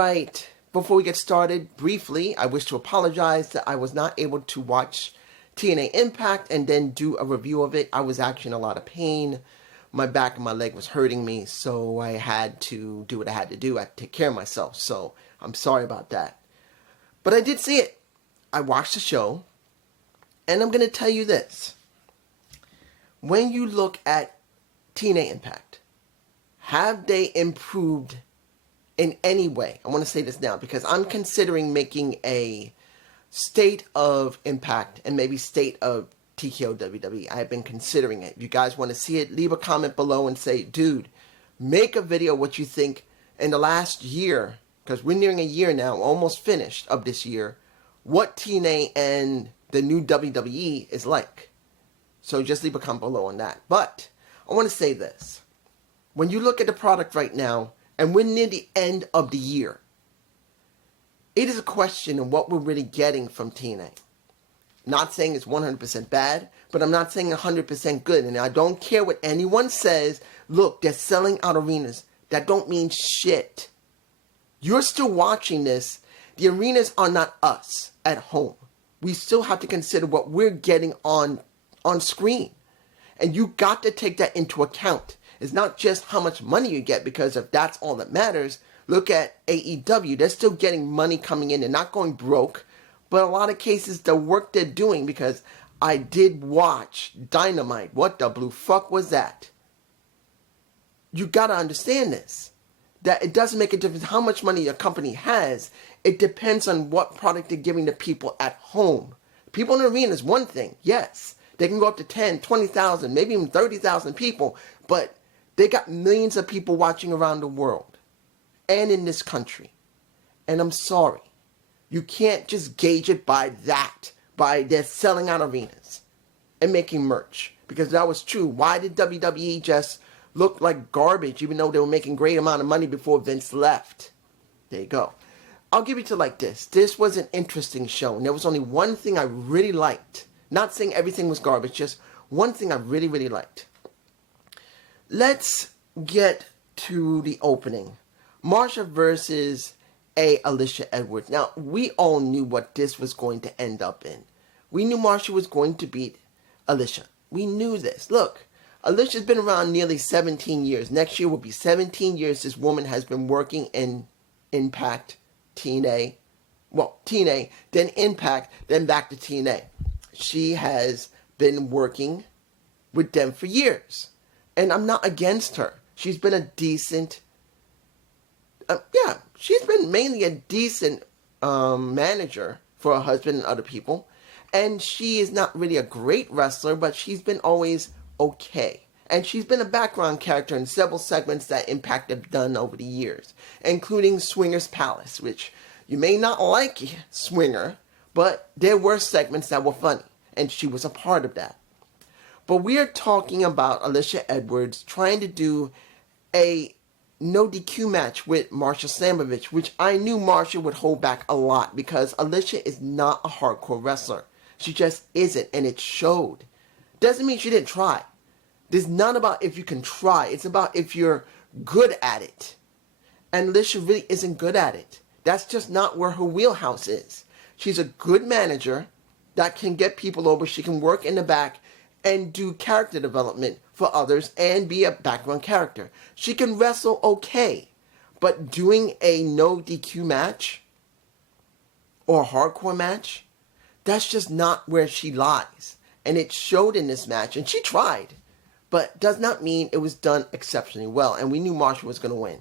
Alright, before we get started, briefly, I wish to apologize that I was not able to watch TNA Impact and then do a review of it. I was actually in a lot of pain. My back and my leg was hurting me, so I had to do what I had to do. I had to take care of myself, so I'm sorry about that. But I did see it. I watched the show, and I'm going to tell you this. When you look at TNA Impact, have they improved in any way? I want to say this now because I'm considering making a state of Impact and maybe state of TKO WWE. I have been considering it. If you guys want to see it, leave a comment below and say, dude, make a video what you think in the last year, because we're nearing a year now, almost finished of this year, what TNA and the new WWE is like. So just leave a comment below on that. But I want to say this. When you look at the product right now, and we're near the end of the year, it is a question of what we're really getting from TNA. Not saying it's 100% bad, but I'm not saying 100% good. And I don't care what anyone says. Look, they're selling out arenas. That don't mean shit. You're still watching this. The arenas are not us at home. We still have to consider what we're getting on screen. And you got to take that into account. It's not just how much money you get, because if that's all that matters, look at AEW. They're still getting money coming in. They're not going broke. But a lot of cases, the work they're doing, because I did watch Dynamite. What the blue fuck was that? You got to understand this. That it doesn't make a difference how much money a company has. It depends on what product they're giving to people at home. People in the arena is one thing. Yes, they can go up to 10, 20,000, maybe even 30,000 people. But they got millions of people watching around the world and in this country. And I'm sorry. You can't just gauge it by that, by their selling out arenas and making merch. Because that was true. Why did WWE just look like garbage even though they were making great amount of money before Vince left? There you go. I'll give it to like this. This was an interesting show. And there was only one thing I really liked. Not saying everything was garbage, just one thing I really, really liked. Let's get to the opening. Marsha versus Alicia Edwards. Now, we all knew what this was going to end up in. We knew Marsha was going to beat Alicia. We knew this. Look, Alicia's been around nearly 17 years. Next year will be 17 years this woman has been working in Impact, TNA. Well, TNA, then Impact, then back to TNA. She has been working with them for years. And I'm not against her. She's been a decent, she's been mainly a decent manager for her husband and other people. And she is not really a great wrestler, but she's been always okay. And she's been a background character in several segments that Impact have done over the years, including Swinger's Palace, which you may not like Swinger, but there were segments that were funny, and she was a part of that. But we are talking about Alicia Edwards trying to do a no DQ match with Marsha Slamovich, which I knew Marsha would hold back a lot because Alicia is not a hardcore wrestler. She just isn't, and it showed. Doesn't mean she didn't try. This is not about if you can try. It's about if you're good at it. And Alicia really isn't good at it. That's just not where her wheelhouse is. She's a good manager that can get people over. She can work in the back and do character development for others and be a background character. She can wrestle okay, but doing a no DQ match or a hardcore match, that's just not where she lies. And it showed in this match, and she tried, but does not mean it was done exceptionally well, and we knew Marsha was going to win.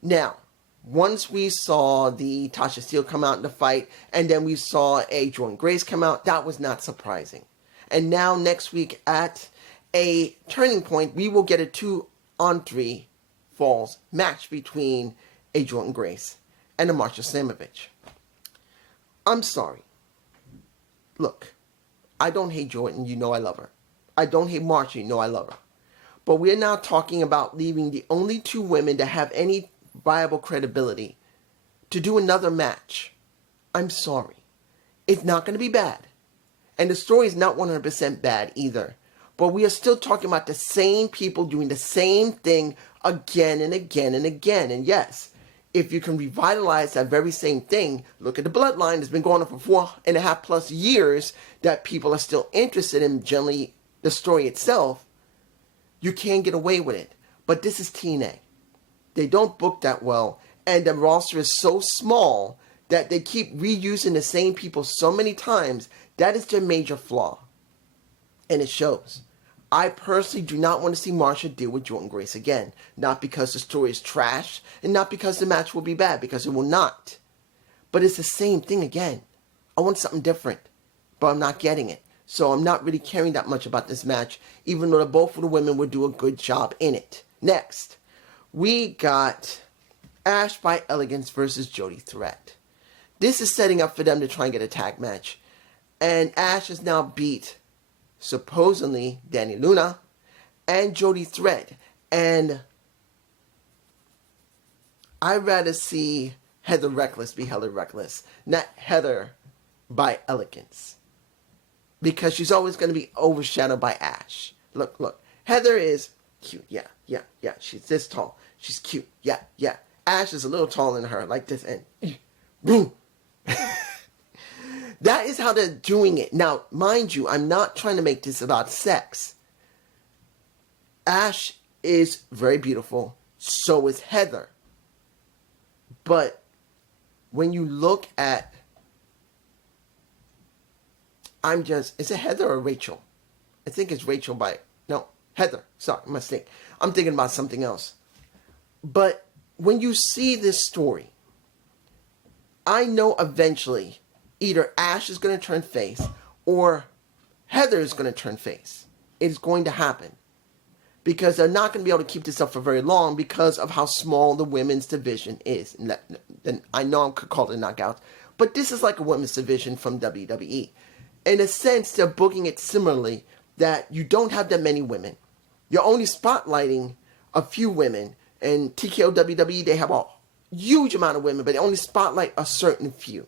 Now, once we saw the Tasha Steele come out in the fight, and then we saw a Jordynne Grace come out, that was not surprising. And now next week at a turning point, we will get a 2-on-3 falls match between a Jordynne Grace and a Marsha Slamovich. I'm sorry. Look, I don't hate Jordynne, you know I love her. I don't hate Marsha, you know I love her. But we're now talking about leaving the only two women that have any viable credibility to do another match. I'm sorry. It's not going to be bad. And the story is not 100% bad either. But we are still talking about the same people doing the same thing again and again and again. And yes, if you can revitalize that very same thing, look at the bloodline. It's been going on for 4.5 plus years that people are still interested in generally the story itself. You can't get away with it. But this is TNA. They don't book that well. And the roster is so small that they keep reusing the same people so many times. That is their major flaw. And it shows. I personally do not want to see Marsha deal with Jordynne Grace again. Not because the story is trash, and not because the match will be bad, because it will not. But it's the same thing again. I want something different, but I'm not getting it. So I'm not really caring that much about this match, even though both of the women would do a good job in it. Next, we got Ash by Elegance versus Jody Threat. This is setting up for them to try and get a tag match. And Ash has now beat, supposedly, Dani Luna and Jody Threat. And I'd rather see Heather Reckless be Heather Reckless, not Heather by Elegance. Because she's always going to be overshadowed by Ash. Look. Heather is cute. Yeah. She's this tall. She's cute. Yeah. Ash is a little taller than her, like this. And boom. That is how they're doing it. Now, mind you, I'm not trying to make this about sex. Ash is very beautiful. So is Heather. But when you look at... Is it Heather or Rachel? I think it's Rachel by... No, Heather. Sorry, mistake. I'm thinking about something else. But when you see this story, I know eventually either Ash is going to turn face or Heather is going to turn face. It is going to happen. Because they're not going to be able to keep this up for very long because of how small the women's division is. And I know I could call it knockouts, but this is like a women's division from WWE. In a sense, they're booking it similarly, that you don't have that many women. You're only spotlighting a few women. In TKO WWE, they have a huge amount of women, but they only spotlight a certain few.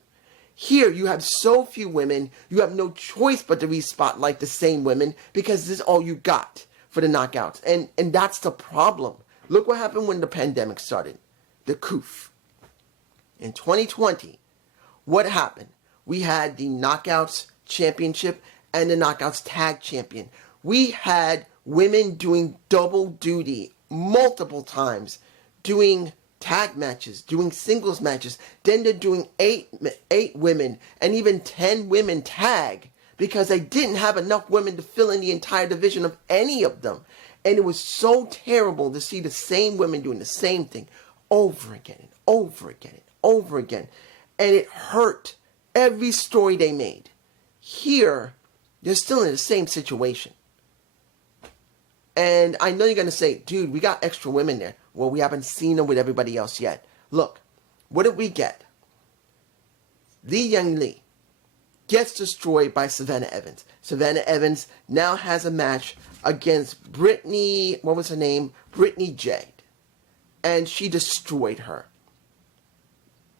Here, you have so few women, you have no choice but to re-spotlight the same women because this is all you got for the knockouts. And that's the problem. Look what happened when the pandemic started. The coof. In 2020, what happened? We had the Knockouts Championship and the Knockouts Tag Champion. We had women doing double duty multiple times, doing tag matches, doing singles matches. Then they're doing eight women and even 10 women tag because they didn't have enough women to fill in the entire division of any of them. And it was so terrible to see the same women doing the same thing over again and over again and over again. And it hurt every story they made. Here, they're still in the same situation. And I know you're going to say, dude, we got extra women there. Well, we haven't seen them with everybody else yet. Look, what did we get? Li Young Lee gets destroyed by Savannah Evans. Savannah Evans now has a match against Brittany, what was her name? Brittany Jade. And she destroyed her.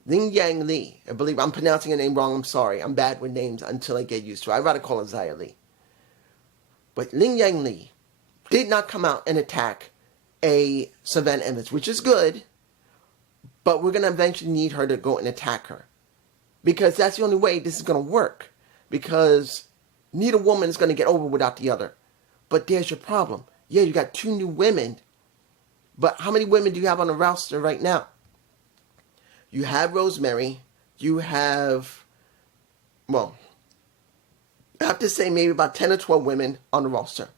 Ling Yang Lee, I believe I'm pronouncing her name wrong, I'm sorry. I'm bad with names until I get used to it. I'd rather call her Xia Li. But Ling Yang Lee did not come out and attack a Savannah Evans, which is good, but we're going to eventually need her to go and attack her. Because that's the only way this is going to work. Because neither woman is going to get over without the other. But there's your problem. Yeah, you got 2 new women, but how many women do you have on the roster right now? You have Rosemary, you have, well, I have to say maybe about 10 or 12 women on the roster,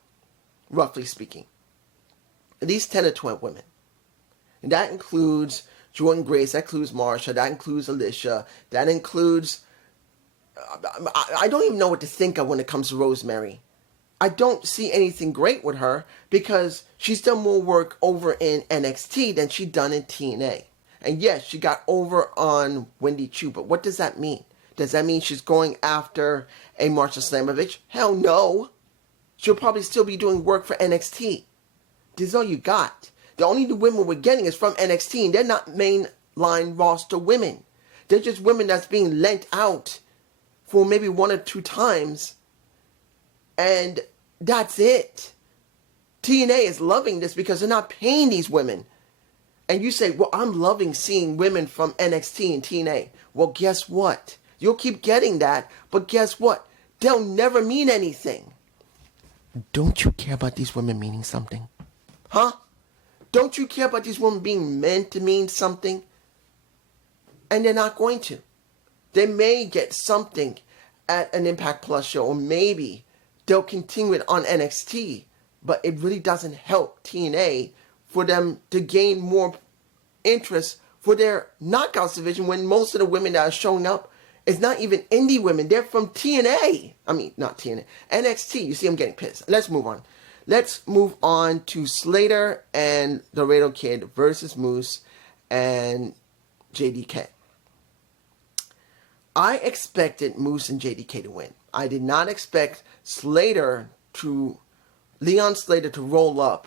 roughly speaking. At least 10 or 12 women. And that includes Jordynne Grace, that includes Marsha, that includes Alicia, that includes, I don't even know what to think of when it comes to Rosemary. I don't see anything great with her because she's done more work over in NXT than she's done in TNA. And yes, she got over on Wendy Chu, but what does that mean? Does that mean she's going after a Marsha Slamovich? Hell no. She'll probably still be doing work for NXT. This is all you got. The only new women we're getting is from NXT, and they're not mainline roster women. They're just women that's being lent out for maybe 1 or 2 times, and that's it. TNA is loving this because they're not paying these women. And you say, well, I'm loving seeing women from NXT and TNA. Well, guess what? You'll keep getting that, but guess what? They'll never mean anything. Don't you care about these women meaning something? Huh? Don't you care about these women being meant to mean something? And they're not going to. They may get something at an Impact Plus show, or maybe they'll continue it on NXT, but it really doesn't help TNA for them to gain more interest for their Knockouts division when most of the women that are showing up is not even indie women. They're from TNA. I mean, not TNA. NXT. You see, I'm getting pissed. Let's move on. Let's move on to Slater and Laredo Kid versus Moose and JDK. I expected Moose and JDK to win. I did not expect Leon Slater to roll up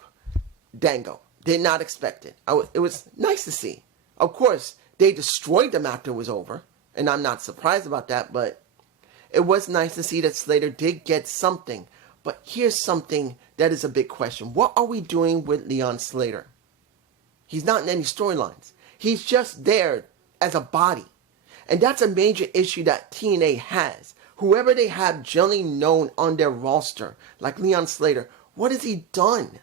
Dango. Did not expect it. It was nice to see. Of course, they destroyed them after it was over, and I'm not surprised about that, but it was nice to see that Slater did get something. But here's something that is a big question. What are we doing with Leon Slater? He's not in any storylines. He's just there as a body. And that's a major issue that TNA has. Whoever they have generally known on their roster, like Leon Slater, what has he done?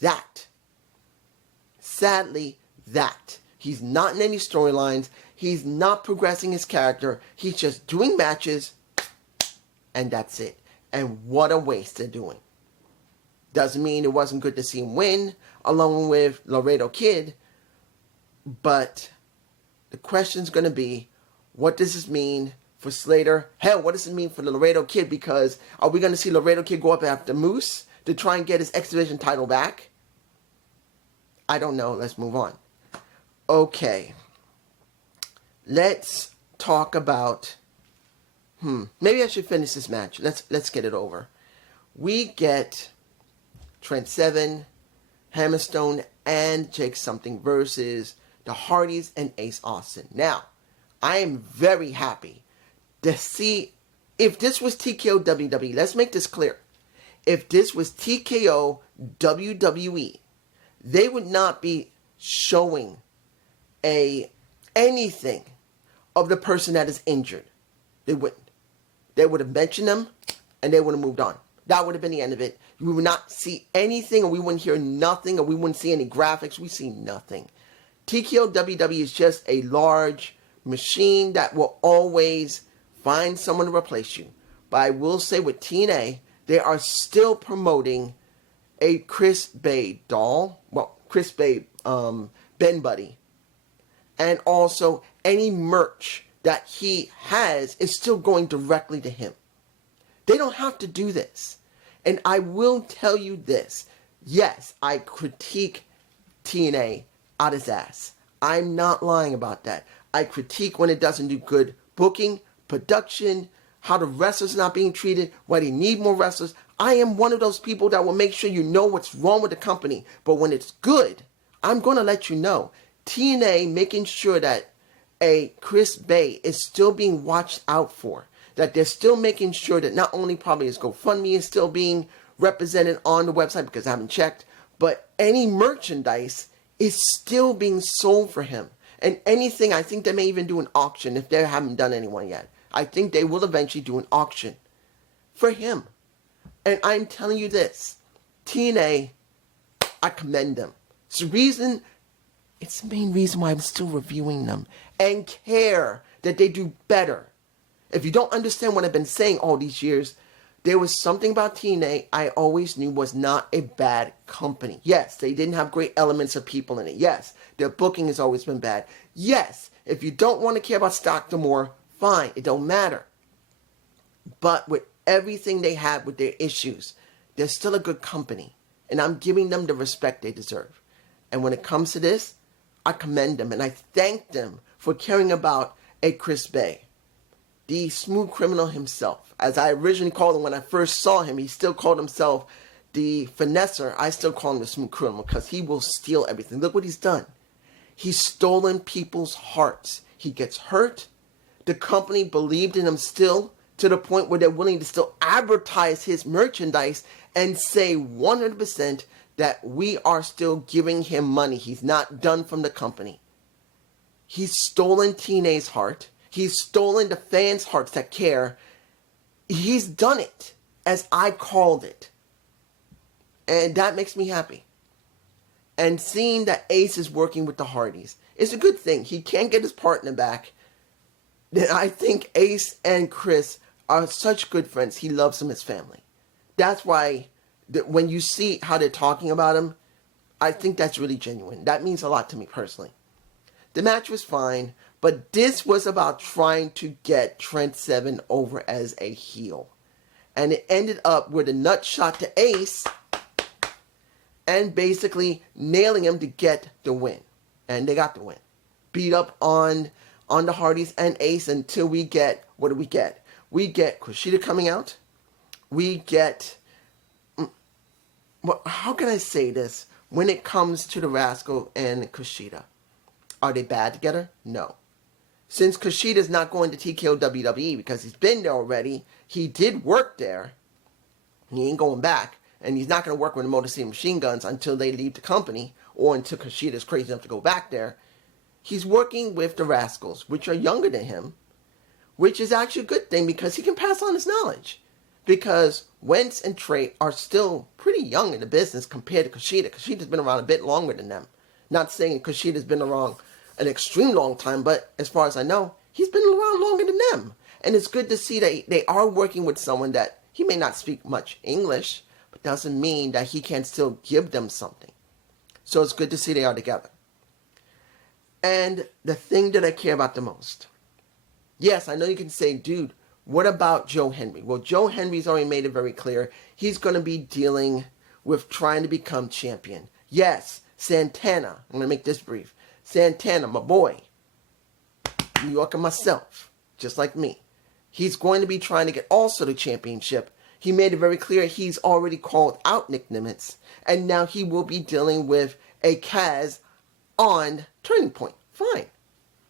That. Sadly, that. He's not in any storylines. He's not progressing his character. He's just doing matches, and that's it. And what a waste they're doing. Doesn't mean it wasn't good to see him win, along with Laredo Kid, but the question's going to be, what does this mean for Slater? Hell, what does it mean for the Laredo Kid? Because are we going to see Laredo Kid go up after Moose to try and get his X Division title back? I don't know. Let's move on. Okay. Let's talk about... Maybe I should finish this match. Let's get it over. We get Trent Seven, Hammerstone, and Jake Something versus the Hardys and Ace Austin. Now, I am very happy to see, if this was TKO WWE, let's make this clear. If this was TKO WWE, they would not be showing anything of the person that is injured. They wouldn't. They would have mentioned them, and they would have moved on. That would have been the end of it. We would not see anything, or we wouldn't hear nothing, or we wouldn't see any graphics. We see nothing. TKO WWE is just a large machine that will always find someone to replace you. But I will say with TNA, they are still promoting a Chris Bay doll. Well, Chris Bay Ben Buddy. And also any merch that he has is still going directly to him. They don't have to do this. And I will tell you this. Yes, I critique TNA out his ass. I'm not lying about that. I critique when it doesn't do good booking, production, how the wrestlers are not being treated, why they need more wrestlers. I am one of those people that will make sure you know what's wrong with the company. But when it's good, I'm going to let you know. TNA making sure that a Chris Bay is still being watched out for. That they're still making sure that not only probably his GoFundMe is still being represented on the website, because I haven't checked, but any merchandise is still being sold for him. And anything, I think they may even do an auction if they haven't done anyone yet. I think they will eventually do an auction for him. And I'm telling you this, TNA, I commend them. It's the main reason why I'm still reviewing them and care that they do better. If you don't understand what I've been saying all these years, there was something about TNA I always knew was not a bad company. Yes, they didn't have great elements of people in it. Yes, their booking has always been bad. Yes, if you don't want to care about Stockton more, fine, it don't matter. But with everything they have with their issues, they're still a good company. And I'm giving them the respect they deserve. And when it comes to this, I commend them and I thank them for caring about a Chris Bay. The smooth criminal himself. As I originally called him when I first saw him, he still called himself the finesser. I still call him the smooth criminal because he will steal everything. Look what he's done. He's stolen people's hearts. He gets hurt. The company believed in him still to the point where they're willing to still advertise his merchandise and say 100% that we are still giving him money. He's not done from the company. He's stolen TNA's heart. He's stolen the fans' hearts that care. He's done it as I called it. And that makes me happy. And seeing that Ace is working with the Hardys is a good thing. He can't get his partner back. Then I think Ace and Chris are such good friends. He loves them as family. That's why when you see how they're talking about him, I think that's really genuine. That means a lot to me personally. The match was fine, but this was about trying to get Trent Seven over as a heel. And it ended up with a nut shot to Ace and basically nailing him to get the win. And they got the win. Beat up on the Hardys and Ace until we get, what do we get? We get Kushida coming out. We get, how can I say this? When it comes to the Rascal and Kushida, are they bad together? No. Since Kushida's not going to TKO WWE because he's been there already, he did work there. He ain't going back. And he's not going to work with the Motor City Machine Guns until they leave the company or until Kushida's crazy enough to go back there. He's working with the Rascals, which are younger than him, which is actually a good thing because he can pass on his knowledge. Because Wentz and Trey are still pretty young in the business compared to Kushida. Kushida's been around a bit longer than them. Not saying Kushida's been around an extreme long time, but as far as I know, he's been around longer than them. And it's good to see that they are working with someone that he may not speak much English, but doesn't mean that he can still give them something. So it's good to see they are together. And the thing that I care about the most. Yes, I know you can say, dude, what about Joe Henry? Well, Joe Henry's already made it very clear. He's going to be dealing with trying to become champion. Yes, Santana. I'm going to make this brief. Santana, my boy. New York and myself. Just like me. He's going to be trying to get also the championship. He made it very clear he's already called out Nick Nimitz. And now he will be dealing with a Kaz on Turning Point. Fine.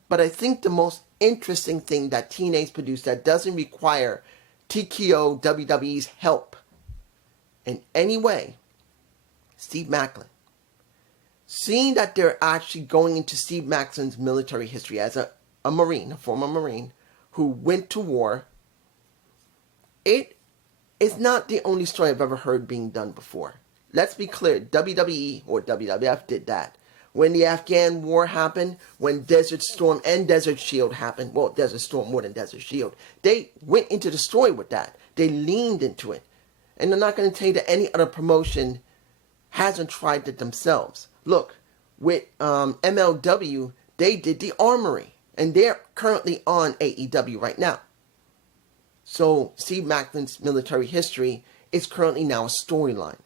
But I think the most interesting thing that TNA's produced that doesn't require TKO WWE's help in any way, Steve Maclin. Seeing that they're actually going into Steve Maclin's military history as a Marine, a former Marine, who went to war, it is not the only story I've ever heard being done before. Let's be clear, WWE or WWF did that. When the Afghan War happened, when Desert Storm and Desert Shield happened, well, Desert Storm more than Desert Shield, they went into the story with that. They leaned into it. And they're not going to tell you that any other promotion hasn't tried it themselves. Look, with MLW, they did the Armory. And they're currently on AEW right now. So Steve Maclin's military history is currently now a storyline.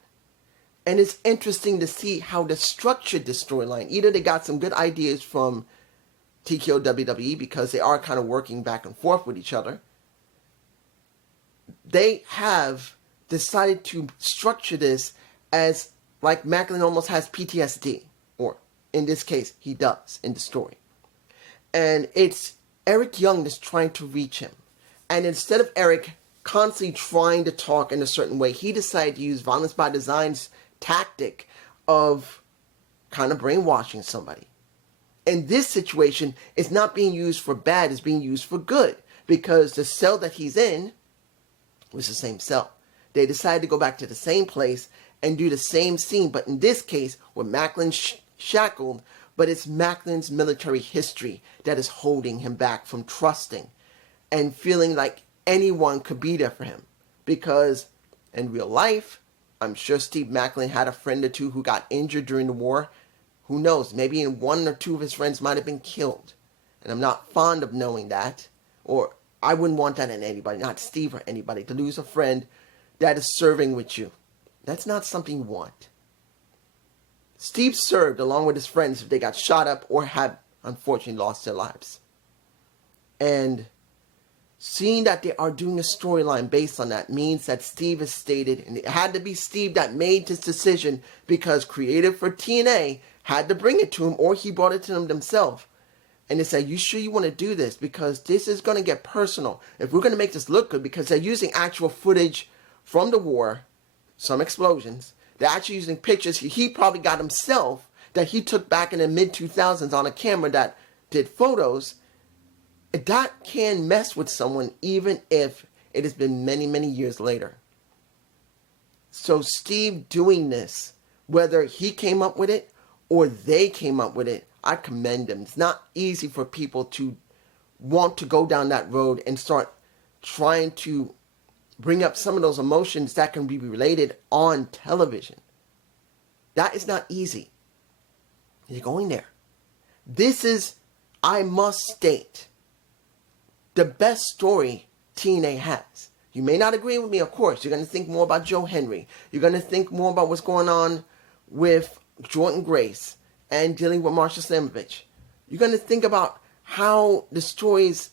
And it's interesting to see how they structured this storyline. Either they got some good ideas from TKO WWE because they are kind of working back and forth with each other. They have decided to structure this as like Maclin almost has PTSD. Or in this case, he does in the story. And it's Eric Young that's trying to reach him. And instead of Eric constantly trying to talk in a certain way, he decided to use Violence by Design's tactic of kind of brainwashing somebody. And this situation is not being used for bad, it's being used for good. Because the cell that he's in was the same cell. They decided to go back to the same place and do the same scene. But in this case, with Maclin shackled, but it's Maclin's military history that is holding him back from trusting and feeling like anyone could be there for him. Because in real life, I'm sure Steve Maclin had a friend or two who got injured during the war. Who knows, maybe one or two of his friends might have been killed. And I'm not fond of knowing that. Or I wouldn't want that in anybody, not Steve or anybody, to lose a friend that is serving with you. That's not something you want. Steve served along with his friends if they got shot up or had unfortunately lost their lives. And seeing that they are doing a storyline based on that means that Steve has stated, and it had to be Steve that made this decision because creative for TNA had to bring it to him or he brought it to them themselves. And they said, you sure you want to do this? Because this is going to get personal. If we're going to make this look good, because they're using actual footage from the war, some explosions, They're actually using pictures he probably got himself that he took back in the mid-2000s on a camera that did photos. That can mess with someone even if it has been many, many years later. So Steve doing this, whether he came up with it or they came up with it, I commend him. It's not easy for people to want to go down that road and start trying to bring up some of those emotions that can be related on television. That is not easy. You're going there. This is, I must state, the best story TNA has. You may not agree with me, of course. You're going to think more about Joe Henry. You're going to think more about what's going on with Jordan Grace and dealing with Marsha Slamovich. You're going to think about how the stories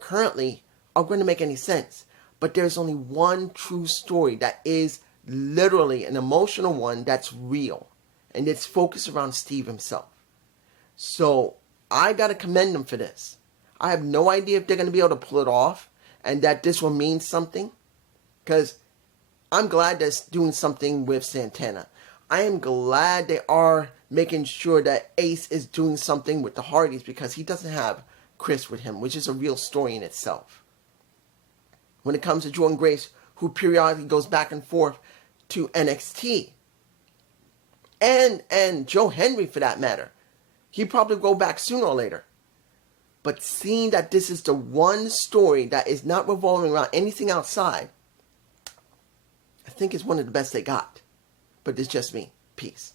currently are going to make any sense. But there's only one true story that is literally an emotional one that's real. And it's focused around Steve himself. So I got to commend them for this. I have no idea if they're going to be able to pull it off and that this will mean something. Because I'm glad that's doing something with Santana. I am glad they are making sure that Ace is doing something with the Hardys because he doesn't have Chris with him, which is a real story in itself. When it comes to Jordan Grace, who periodically goes back and forth to NXT. And Joe Henry, for that matter. He'll probably go back sooner or later. But seeing that this is the one story that is not revolving around anything outside, I think it's one of the best they got. But it's just me. Peace.